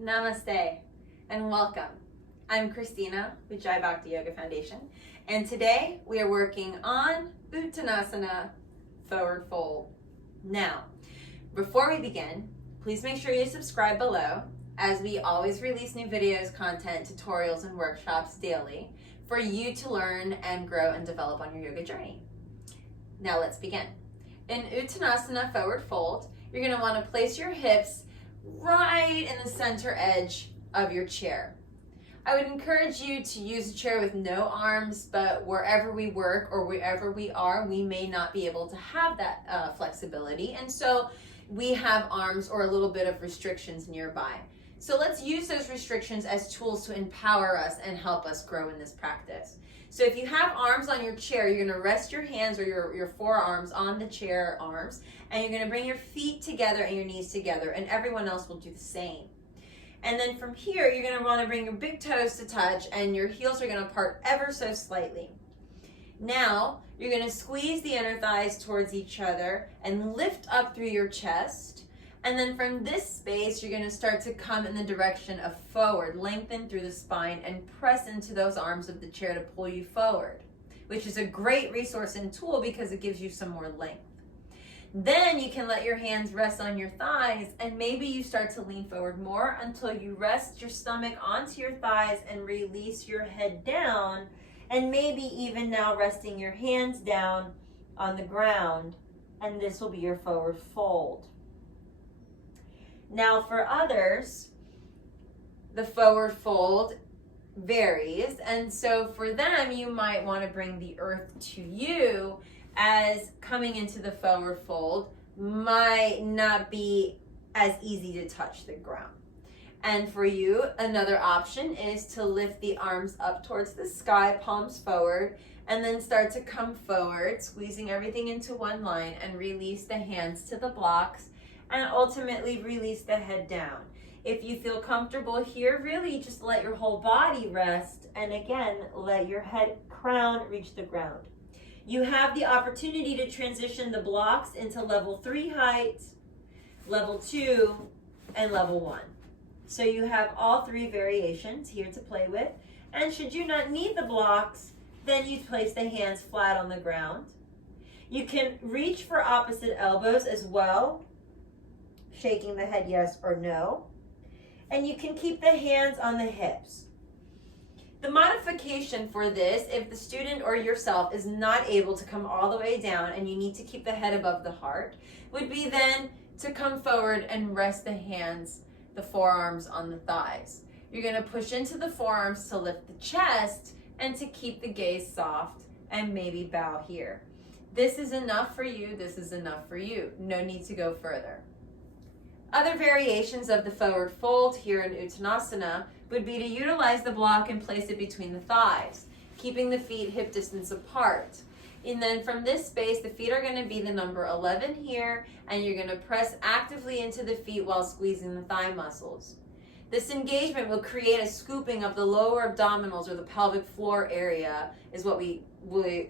Namaste and welcome. I'm Christina with Jai Bhakti Yoga Foundation, and today we are working on Uttanasana, forward fold. Now, before we begin, please make sure you subscribe below, as we always release new videos, content, tutorials, and workshops daily for you to learn and grow and develop on your yoga journey. Now let's begin. In Uttanasana, forward fold, you're going to want to place your hips right in the center edge of your chair. I would encourage you to use a chair with no arms, but wherever we work or wherever we are, we may not be able to have that flexibility, and so we have arms or a little bit of restrictions nearby. So let's use those restrictions as tools to empower us and help us grow in this practice. So if you have arms on your chair, you're going to rest your hands or your forearms on the chair arms, and you're going to bring your feet together and your knees together, and everyone else will do the same. And then from here, you're going to want to bring your big toes to touch, and your heels are going to part ever so slightly. Now, you're going to squeeze the inner thighs towards each other and lift up through your chest. And then from this space, you're going to start to come in the direction of forward, lengthen through the spine, and press into those arms of the chair to pull you forward, which is a great resource and tool because it gives you some more length. Then you can let your hands rest on your thighs, and maybe you start to lean forward more until you rest your stomach onto your thighs and release your head down, and maybe even now resting your hands down on the ground, and this will be your forward fold. Now for others, the forward fold varies, and so for them, you might want to bring the earth to you, as coming into the forward fold might not be as easy to touch the ground. And for you, another option is to lift the arms up towards the sky, palms forward, and then start to come forward, squeezing everything into one line, and release the hands to the blocks, and ultimately release the head down. If you feel comfortable here, really just let your whole body rest, and again, let your head crown reach the ground. You have the opportunity to transition the blocks into level 3 height, level 2, and level 1. So you have all 3 variations here to play with. And should you not need the blocks, then you place the hands flat on the ground. You can reach for opposite elbows as well, shaking the head yes or no. And you can keep the hands on the hips. The modification for this, if the student or yourself is not able to come all the way down and you need to keep the head above the heart, would be then to come forward and rest the hands, the forearms on the thighs. You're going to push into the forearms to lift the chest and to keep the gaze soft, and maybe bow here. This is enough for you. This is enough for you. No need to go further. Other variations of the forward fold here in Uttanasana would be to utilize the block and place it between the thighs, keeping the feet hip distance apart. And then from this space, the feet are going to be the number 11 here, and you're going to press actively into the feet while squeezing the thigh muscles. This engagement will create a scooping of the lower abdominals, or the pelvic floor area is what we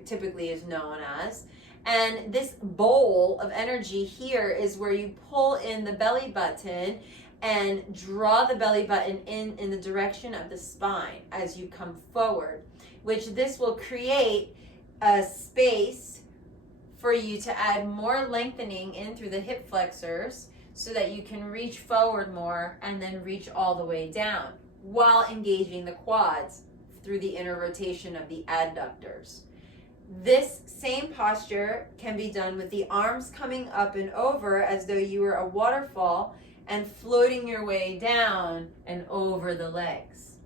typically is known as. And this bowl of energy here is where you pull in the belly button and draw the belly button in the direction of the spine as you come forward, which this will create a space for you to add more lengthening in through the hip flexors so that you can reach forward more and then reach all the way down while engaging the quads through the inner rotation of the adductors. This same posture can be done with the arms coming up and over as though you were a waterfall and floating your way down and over the legs.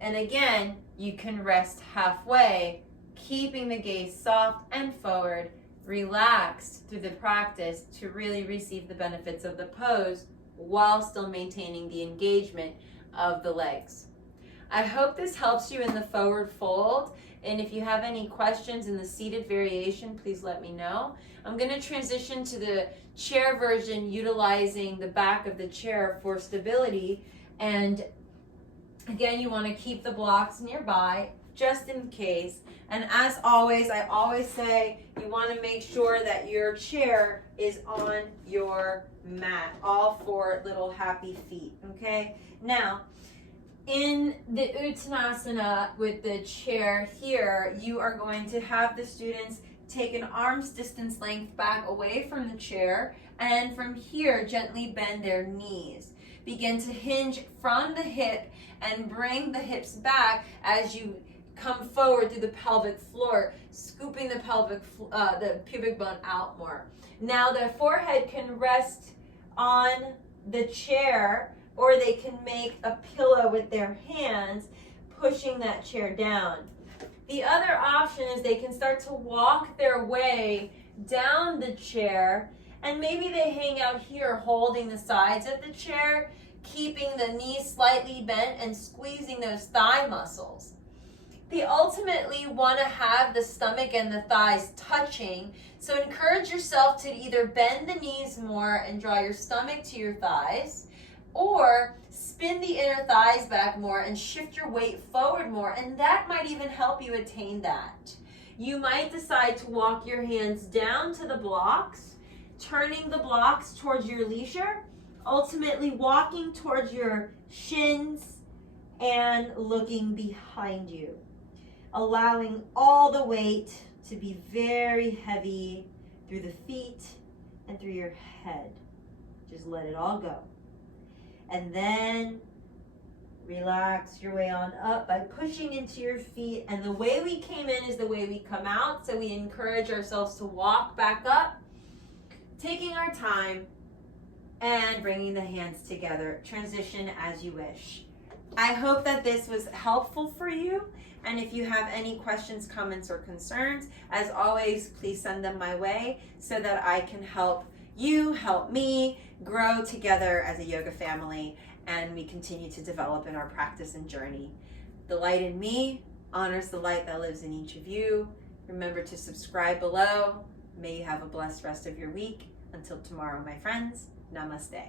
And again, you can rest halfway, keeping the gaze soft and forward, relaxed through the practice to really receive the benefits of the pose while still maintaining the engagement of the legs. I hope this helps you in the forward fold. And if you have any questions in the seated variation, please let me know. I'm going to transition to the chair version utilizing the back of the chair for stability. And again, you want to keep the blocks nearby, just in case. And as always, I always say you want to make sure that your chair is on your mat, all 4 little happy feet, okay? Now, in the Uttanasana with the chair here, you are going to have the students take an arm's distance length back away from the chair, and from here, gently bend their knees. Begin to hinge from the hip and bring the hips back as you come forward through the pelvic floor, scooping the pubic bone out more. Now the forehead can rest on the chair, or they can make a pillow with their hands, pushing that chair down. The other option is they can start to walk their way down the chair, and maybe they hang out here holding the sides of the chair, keeping the knees slightly bent and squeezing those thigh muscles. They ultimately want to have the stomach and the thighs touching, so encourage yourself to either bend the knees more and draw your stomach to your thighs, or spin the inner thighs back more and shift your weight forward more, and that might even help you attain that. You might decide to walk your hands down to the blocks, turning the blocks towards your leisure, ultimately walking towards your shins and looking behind you, allowing all the weight to be very heavy through the feet and through your head. Just let it all go. And then relax your way on up by pushing into your feet. And the way we came in is the way we come out. So we encourage ourselves to walk back up, taking our time and bringing the hands together. Transition as you wish. I hope that this was helpful for you. And if you have any questions, comments, or concerns, as always, please send them my way so that I can help you, help me grow together as a yoga family, and we continue to develop in our practice and journey. The light in me honors the light that lives in each of you. Remember to subscribe below. May you have a blessed rest of your week. Until tomorrow, my friends, namaste.